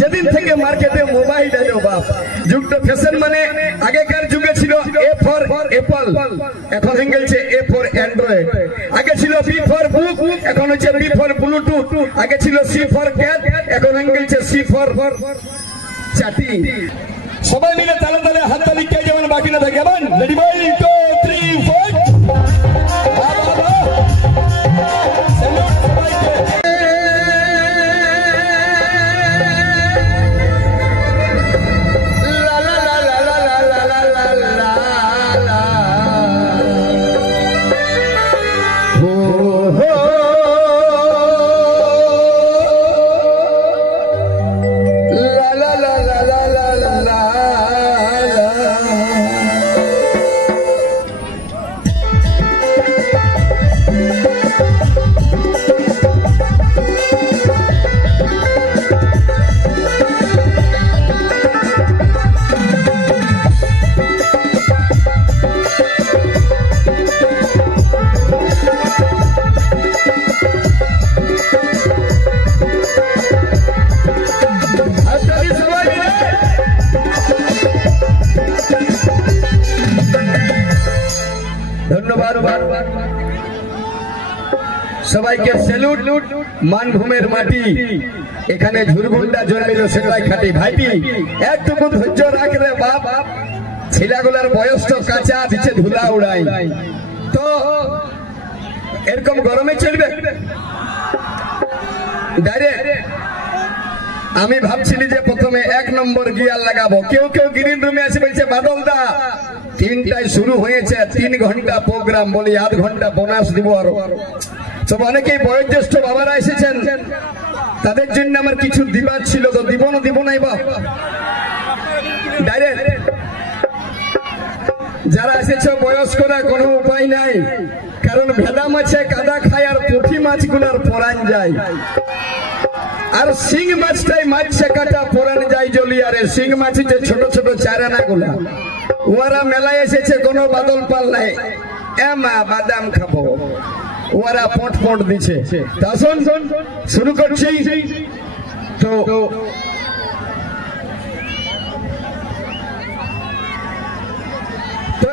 যেদিন থেকে মার্কেটে মোবাইল এলো বাপ, যুগটা ফ্যাশন মানে আগেকার যুগে ছিল এ ফর অ্যাপল, এখন হয়ে গেছে এ ফর অ্যান্ড্রয়েড। আগে ছিল বি ফর বুক, এখন হচ্ছে বি ফর ব্লুটুথ। আগে ছিল সি ফর ক্যাট, এখন হয়ে গেছে সি ফর চাটি। সবাই মিলে তালে তালে হাততালি কে যেমন বাকি না থাকে। রেডি বল 2 3 4 সবাইকে স্যালুট। মানভূমের মাটি, এখানে ঝুরগুন্ডা জন্মিল সেটাই খাটি। ভাইটি একটুকু ধৈর্য রাখ রে বাপ, ছেলেগুলার বয়স তো কাঁচা, দিচ্ছে ধুলা উড়াই। তো এরকম গরমে চলবে ডাইরেক্ট। আমি ভাবছিলি যে প্রথমে 1 নম্বর গিয়ার লাগাবো, কেউ গ্রিন রুমে এসে বলছে বাদলদা 3টায় শুরু হয়েছে, 3 ঘন্টা প্রোগ্রাম, বলি আধ ঘন্টা বোনাস দিব। আরো সব অনেকেই বয়োজ্যেষ্ঠ বাবারা এসেছেন, তাদের জন্য আমার কিছু দিবার ছিল, তো দিব নাই বা ডাইরেক্ট। যারা এসেছে বয়স্করা কোনো উপায় নাই, কারণ ভেদা মাছে কাদা খায় আর পুঁটি মাছগুলার পরান যায়, আর শিং মাছটাই মাছ কাটা পরান যায় জলিয়ারে। শিং মাছ যে ছোট ছোট চারানা গুলা, ওরা মেলায় এসেছে, কোনো বাদল পাল নাই। মা বাদাম খাবো, ওরা পট দিচ্ছে। শুরু করছি। তো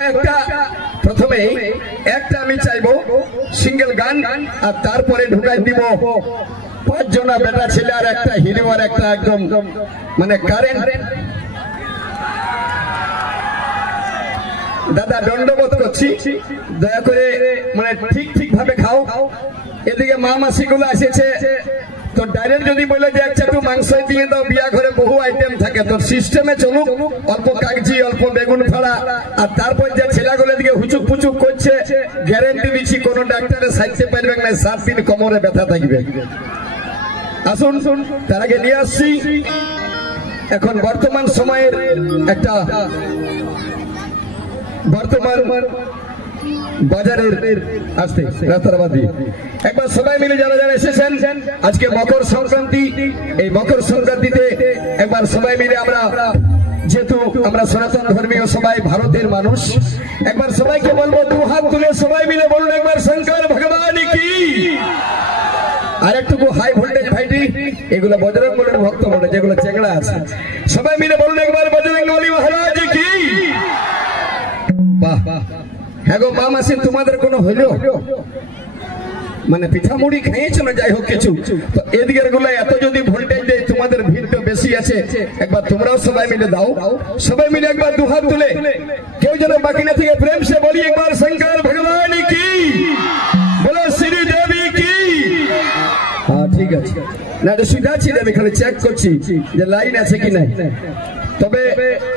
একটা প্রথমে একটা আমি চাইবো সিঙ্গেল গান, আর তারপরে ঢুকাই দিব 5 জনা বেটা ছেলে আর একটা হিরো আর একটা একদম মানে কারেন্ট। দাদা দণ্ডবোধ করছি, দয়া করে মানে ঠিক ভাবে খাও। এদিকে মা মাসি গুলো এসেছে, তো ডাইরেক্ট যদি বলে যে একটা একটু মাংস দিয়ে দাও, বিয়া ঘরে বহু আইটেম থাকে, তো সিস্টেমে চলুক। অল্প কাগজি, অল্প বেগুন ফাড়া, আর তারপর যে ছেলেগুলো দিকে হুচুক পুচুক করছে, গ্যারেন্টি দিচ্ছি কোন ডাক্তারে সাইতে পারবে না, 7 দিন কোমরে ব্যথা থাকবে। আসুন তার আগে নিয়ে আসছি এখন বর্তমান সময়ের একটা বর্তমান বাজারের আসতে রাস্তাবাদী। একবার সবাই মিলে যারা যারা এসেছেন, আজকে মকর সংক্রান্তি, এই মকর সংক্রান্তিতে একবার সবাই মিলে আমরা, যেহেতু আমরা সনাতন ধর্মীয় সবাই ভারতের মানুষ, একবার সবাইকে বলবো 2 হাত তুলে সবাই মিলে বলুন একবার শঙ্কর ভগবান কি। আর একটু হাই ভোল্টেজ ভাইটি, এগুলো বজরং বলের ভক্ত বলে, যেগুলো চেংড়া আছে, সবাই মিলে বলুন একবার বজরং বলি মহারাজ কি। বাহ, হ্যাঁ গো মা মাসি, তোমাদের কোনো হইলো মানে পিঠা মুড়ি খাইয়েছো না, যাই হোক কিছু, তো এদিকের গুলো এত যদি ভোল্টেজ দেয়, তোমাদের ভিড় তো বেশি আছে, একবার তোমরাও সবাই মিলে দাও। সবাই মিলে একবার 2 হাত তুলে, কেউ যেন বাকি না থেকে প্রেম সে বলি একবার শঙ্কর ভগবান কি, বলো শ্রী দেবী কি। হ্যাঁ ঠিক আছে, না তো সুবিধা ছিল, আমি খালি চেক করছি যে লাইন আছে কি নাই। তবে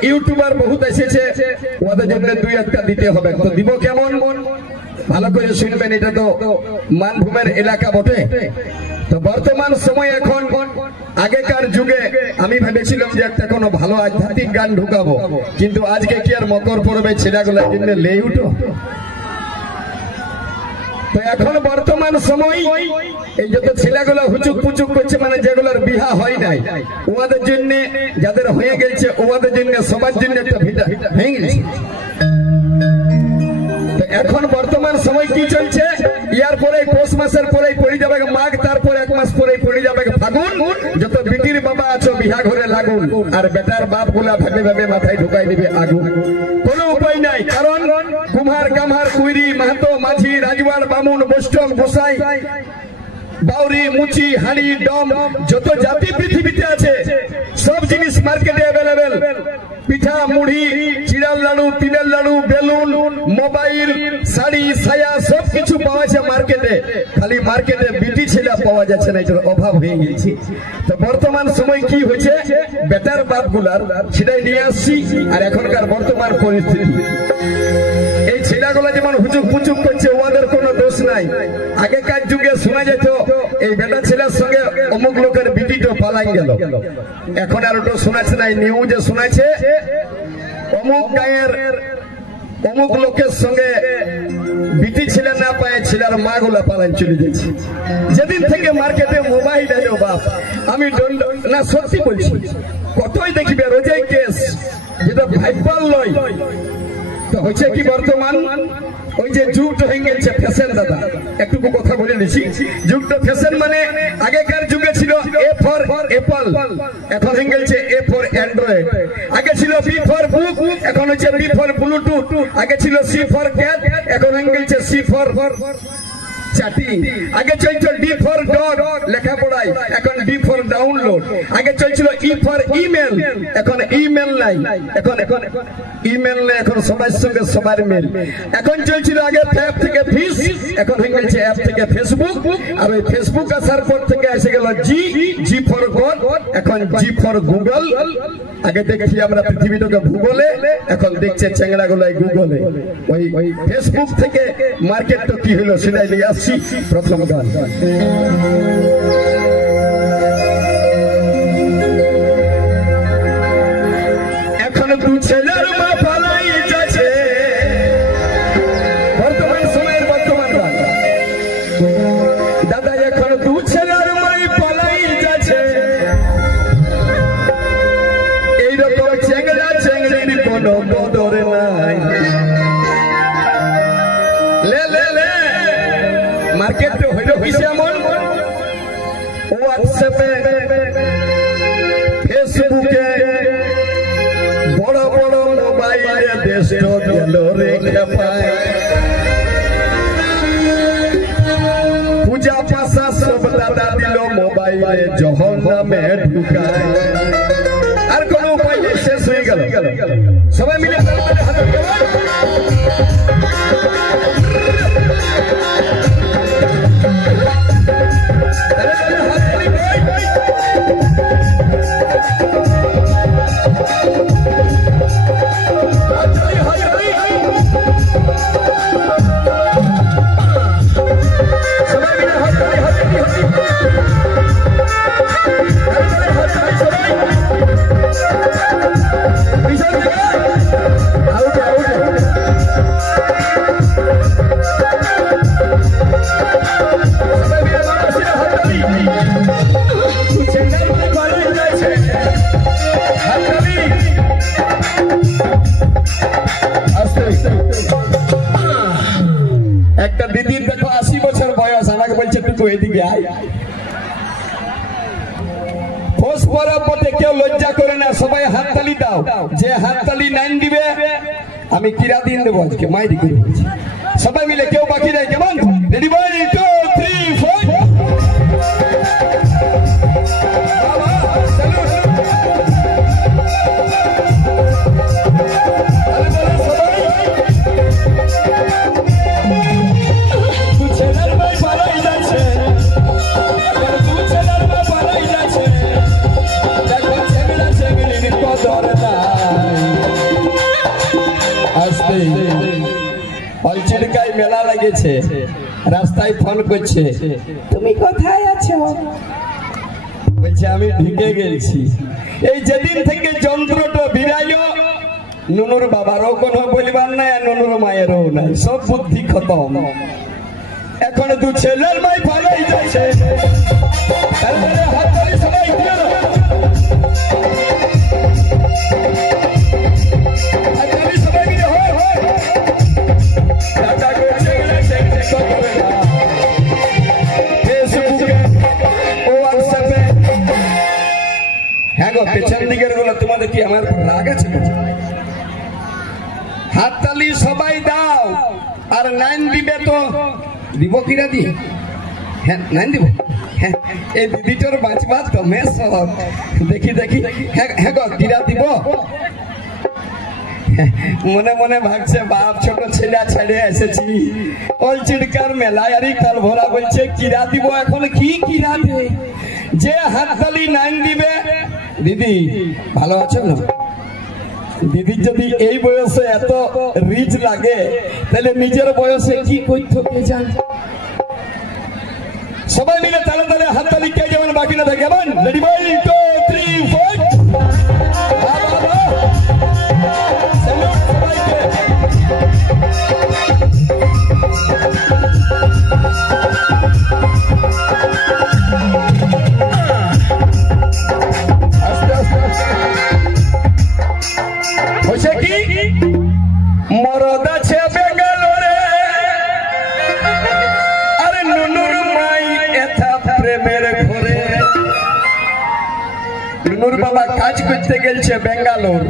ইউটিউবার বহুত এসেছে, ওদের জন্য 2-1টা দিতে হবে, তো দিব কেমন ভালো করে শুনবেন। এটা তো মানভূমের এলাকা বটে। তো বর্তমান সময় এখন, আগেকার যুগে আমি ভেবেছিলাম যে একটা কোনো ভালো আধ্যাত্মিক গান ঢুকাবো, কিন্তু আজকে কি আর মকর পরবে ছেলেগুলোর জন্য লেই উঠো। তো এখন বর্তমান সময় এই যত ছেলেগুলো হুচুক পুচুক করছে, মানে যেগুলোর বিবাহ হয় নাই, ওদের জন্য, যাদের হয়ে গেছে ওদের জন্য, সবার জন্য একটা ভিটা হয়ে গেছে। এখন বর্তমান সময় কি চলছে, ইয়ার পরে পৌষ মাসের পরে পড়ে যাবে মাঘ, তারপর এক মাস পরে পড়ে যাবে ফাগুন। যত বিটির বাবা আছো বিহা ঘরে লাগুন, আর বেটার বাপ গুলা ভাবে ভাবে মাথায় ঢুকাই দিবে আগুন। কোনো উপায় নাই, কারণ কুম্হার কামহার কুইরি মাহাতো মাঝি রাজওয়ার বামুন বৈষ্ণব গোসাই বাউরি মুচি হাড়ি ডম যত জাতি পৃথিবীতে আছে সব জিনিস মার্কেটে অ্যাভেলেবেল। পিঠা মুড়ি চিড়ার লাড়ু তিলের লাড়ু বেলুন মোবাইল শাড়ি সায়া সব কিছু পাওয়া যায় মার্কেটে, খালি মার্কেটে বিটি ছেলে পাওয়া যাচ্ছে না, এটার অভাব হয়ে গেছে। তো বর্তমান সময় কি হয়েছে, বেটার বাপ গুলার সেটাই নিয়ে আসছি। আর এখনকার বর্তমান পরিস্থিতি এই ছেলেগুলা যেমন হুচুক পুচুক করছে, ওদের কোনো দোষ নাই। আগেকার যুগে শোনা যেত এই বেটা ছেলের সঙ্গে অমুক লোকের বিটিটা পালাই গেল, এখন আর ওটা শোনাচ্ছে নাই। নিউজে শোনাচ্ছে অমুক গায়ের অমুক লোকের সঙ্গে বিটি ছেলে না পায় ছেলের মা গুলা পালাই চলে যাচ্ছে। যেদিন থেকে মার্কেটে মোবাইল এলো বাপ, আমি না সত্যি বলছি, কতই দেখবে রোজাই কেস যেটা ভাইপাল লয়। তো হচ্ছে কি বর্তমান ওই যে যুগটা হয়ে গেছে ফ্যাশন। দাদা একটু কথা বলে নিচ্ছি, যুগটা ফ্যাশন মানে আগেকার যুগে ছিল এ ফর অ্যাপল, এখন হয়ে গেছে এ ফর অ্যান্ড্রয়েড। আগে ছিল বি ফর বুক, এখন হচ্ছে বি ফর ব্লুটুথ। আগে ছিল সি ফর ক্যাট, এখন হয়ে গেছে সি ফর চাটি। আগে চলছিল ডি ফর ডগ লেখাপড়ায়, এখন ডি ফর ডাউনলোড। আগে চলছিল ই ফর ইমেল, এখন ইমেল নাই, এখন ইমেল নাই, এখন সবার সঙ্গে সবার মেল। এখন চলছিল আগে অ্যাপ থেকে ফিস, এখন হয়ে গেছে অ্যাপ থেকে ফেসবুক। আর ওই ফেসবুক আসার পর থেকে এসে গেল জি ফর গড, এখন জি ফর গুগল। আগে দেখছি আমরা পৃথিবীটাকে ভূগোলে, এখন দেখছে চ্যাংড়া গুলাই গুগলে। ওই ফেসবুক থেকে মার্কেটটা কি হলো সেটাই নিয়ে আসছি। প্রথম গান এখন দু ছেলের মা পালাই যাচ্ছে, বর্তমান সময়ের বর্তমান গান। দাদা এখন দু ছেলের মাই পালাই যাচ্ছে, এইরকম চ্যাংড়া চ্যাংড়ির কোনো বদর নাই। মার্কেটে হইল কিসে এমন, হোয়াটসঅ্যাপে ফেসবুকে বড় বড় মোবাইলে দেশ গেল রেখে পায়। পূজা পাশা সব দাদা দিল মোবাইলে জহন্নামে ঢুকায়। আর কোন উপায় শেষ হয়ে গেল, সবাই মিলে একটা দিদির দেখো 80 বছর বয়স, আমাকে বলছে তুই এদিকে আয়। পৌষ পরব বটে, কেউ লজ্জা করে না, সবাই হাততালি দাও। যে হাততালি নাইন দিবে আমি কিরা দিন দেবো আজকে মাই দিকে। সবাই মিলে কেউ বাকি নেই, কেমন? রেডি 1 2 3 4। চিড়কায় মেলা লাগেছে, রাস্তায় ফোন করছে, তুমি কোথায় আছো? বলছে আমি ঢুকে গেছি। এই যেদিন থেকে যন্ত্রটা বিরাইল, নুনুর বাবারও কোনো বলিবার নাই, নুনুর মায়েরও নাই, সব বুদ্ধি খতম। এখন দু ছেলের মাই ভালোই যাচ্ছে। তারপরে হাত ধরে সবাই সবাই মিলে হয় পেছন দিকের গুলো তোমাদের কি আমার রাগ আছে? হাততালি সবাই দাও। আর নাইন দিবে তো দিব কিরা দিয়ে? হ্যাঁ নাইন দিব। হ্যাঁ এই দিদিটার বাঁচবা তো মেস দেখি দেখি। হ্যাঁ হ্যাঁ গো কিরা দিব? মনে মনে ভাবছে বাপ ছোট ছেলে ছেড়ে এসেছি ওই চিড়কার মেলায় আরই কাল ভরা বলছে কিরা দিব। এখন কি কিরা দে? যে হাততালি নাইন দিবে। দিদি ভালো আছো না? দিদির যদি এই বয়সে এত রিচ লাগে তাহলে নিজের বয়সে কি করতে কে জান। সবাই মিলে তালে তালে হাততালি কে যেমন বাকি না থাকে। কেমন রেডি বল 2 3 4 মরদ আছে বেঙ্গালোরে। আরে নুনুর মাই এথা প্রেমের ঘরে। নুনুর বাবা কাজ করতে গেছে বেঙ্গালোর।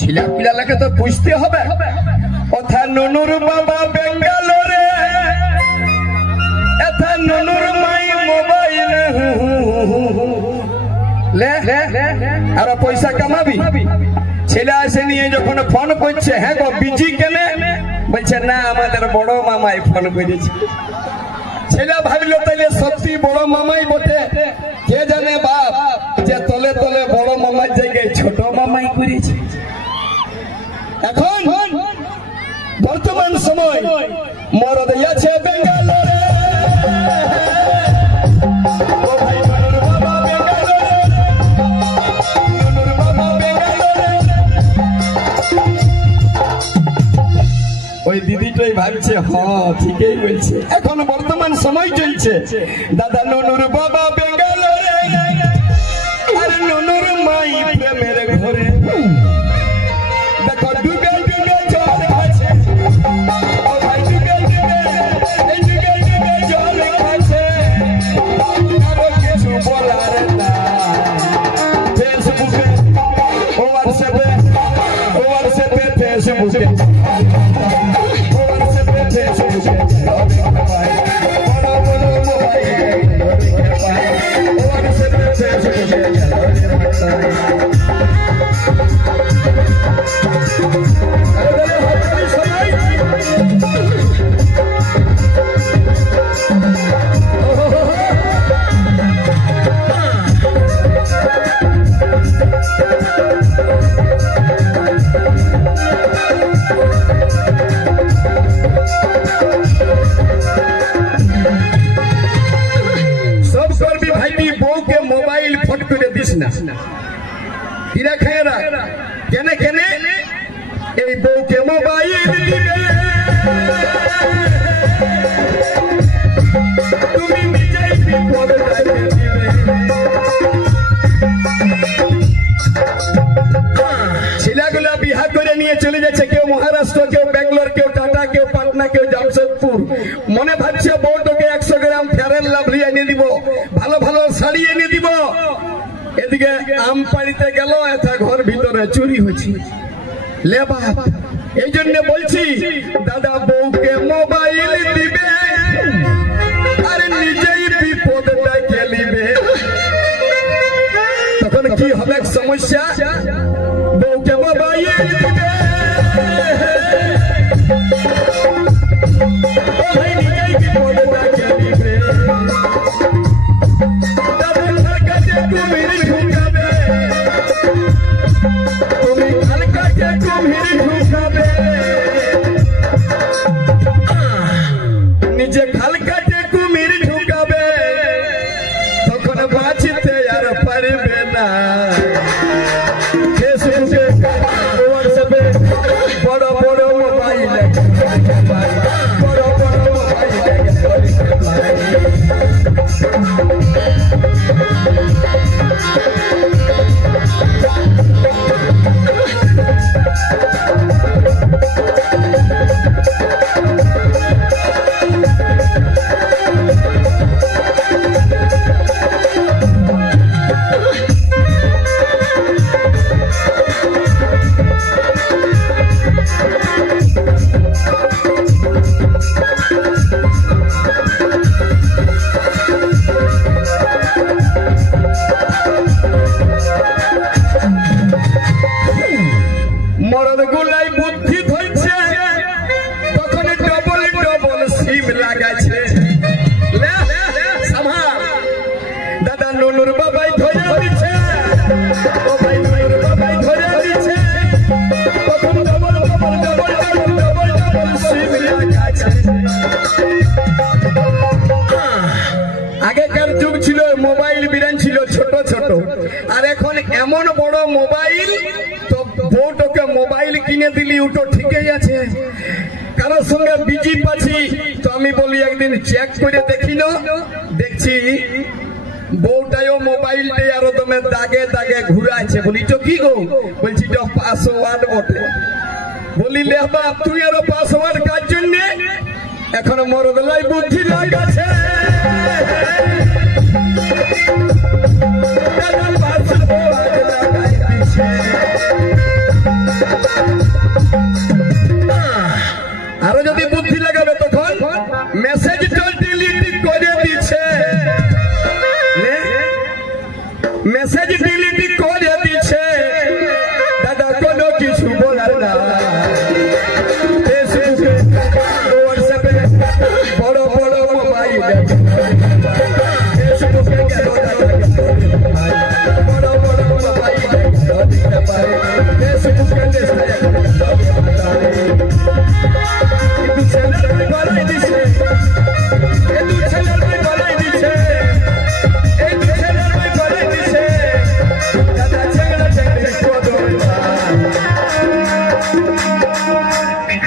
ছিলা পিলাকে তো বুঝতে হবে। ওথা নুনুর বাবা বেঙ্গালোরে এথা নুনুর মাই মোবাইল লে আর পয়সা কামাবি। ছেলে আসে নিয়ে যখন ফোন করছে হ্যাঁ গো বিজি কেনে? বলছে না আমাদের বড় মামাই ফোন করেছে। ছেলে ভাবলো তাইলে সত্যি বড় মামাই বটে। কে জানে বাপ যে তলে তলে বড় মামার জায়গায় ছোট মামাই করেছে। এখন বর্তমান সময় মরদ আছে বেঙ্গালোরে। ওই দিদিটাই ভাবছে হ্যাঁ ঠিকই বলছে। এখন বর্তমান সময় চলছে দাদা নুনুর বাবা বেঙ্গালোরে আর নুনুর মাই প্রেমের ঘরে। দেখো ডুবে ডুবে জল আছে। ও ভাই ডুবে ডুবে এই ডুবে ডুবে জল আছে। আর কিছু বলার না। ফেসবুকে হোয়াটসঅ্যাপে ফেসবুকে কিরা খায়রা কেনে কেনে এই বউকে মোবাইল দিবে। তুমি নিজেই বিপদ ছেলেগুলা বিহা করে নিয়ে চলে যাচ্ছে। কেউ মহারাষ্ট্র, কেউ ব্যাঙ্গালোর, কেউ টাটা, কেউ পাটনা, কেউ জামশেদপুর। মনে ভাবছে বউটাকে 100 গ্রাম ফেয়ার লাভলি এনে দিব, ভালো ভালো শাড়ি এনে দিব। এদিকে আম পাড়িতে গেল এটা ঘর ভিতরে চুরি হচ্ছে। লে বাপ এই জন্য বলছি দাদা বউকে মোবাইল দিবে আর নিজেই বিপদটা গেলিবে। তখন কি হবে সমস্যা? বউকে মোবাইল দিবে নিজেই বিপদটা গেলিবে। তুমি কালকাতে কুমির ঢুকাবে। নিজে খালকাতে কুমির ঢুকাবে। তখন বাঁচতে আর পারবে না। ফেসবুকে হোয়াটসঅ্যাপে বড় বড় মোবাইল বড় বড় মোবাইল মরদ গুলাই বুদ্ধি ধরছে তখন ডবল ডবল সিম লাগাইছে দাদা নুনুর বাবাই ধরে দিচ্ছে ও ভাই নুনুর বাবাই ধরে দিচ্ছে তখন double double double double double double সিম লাগাইছে। আগেকার যুগ ছিল মোবাইল বিরান ছিল ছোট ছোট আর এখন এমন বড় মোবাইল তো বউটাকে মোবাইল কিনে দিলি ওটা ঠিকই আছে কারোর সঙ্গে বিজি পাচ্ছি তো আমি বলি একদিন চেক করে দেখি না দেখছি বউটাও মোবাইলটাই আরো তুমি দাগে দাগে ঘুরাইছে বলি তো কি গো বলছি তো পাসওয়ার্ড বটে বলি লে বাপ তুই আরো পাসওয়ার্ড কার জন্য এখন মরদলাই বুদ্ধি লাগাছে আরো যদি বুদ্ধি লাগাবে তখন মেসেজটা ডিলিট করে দিচ্ছে মেসেজ ডিলিট করে দিচ্ছে দাদা কোনো কিছু বলার না ফেসবুকে হোয়াটসঅ্যাপে বড় বড় মোবাইল ফেসবুকে বড় বড় মোবাইল দিতে পারে ফেসবুকে কিন্তু ছেলের গলায় দিছে কিন্তু ছেলের গলায় দিছে এই ছেলের গলায় দিছে দাদা ছেলে ছেলে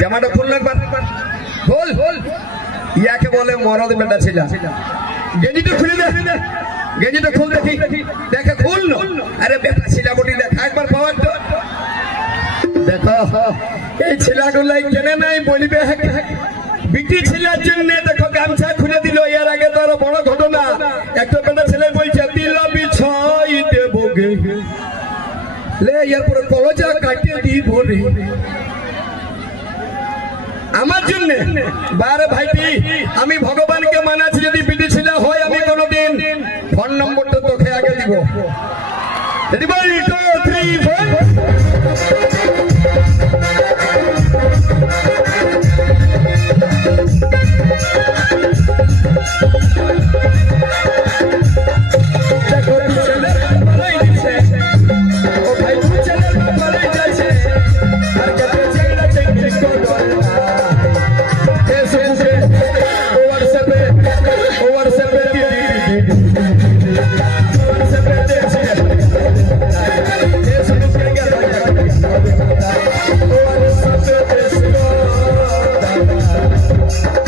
জামাটা খুললে খোল ইয়াকে বলে মরদ বেটা ছিল গেঞ্জিটা খুলে দে গেঞ্জিটা খুল দেখি দেখে খুল আরে বেটা ছিলা বটি দেখা একবার পাওয়ার তো দেখো এই ছেলেগুলাই কেনে নাই বলিবে বিটি ছেলের জন্য দেখো গামছা খুলে দিল এর আগে তো আরো বড় ঘটনা একটা বেটা ছেলে বলছে দিল বিছাই দেবো গে লে এরপর কলজা কাটিয়ে দিব রে আমার জন্য বারে ভাইটি আমি ভগবানকে মানাচ্ছি যদি বিটি ছেলে হয় আমি কোনোদিন ফোন নম্বরটা তোকে আগে দিব যদি বলি 2 3 4 Oh,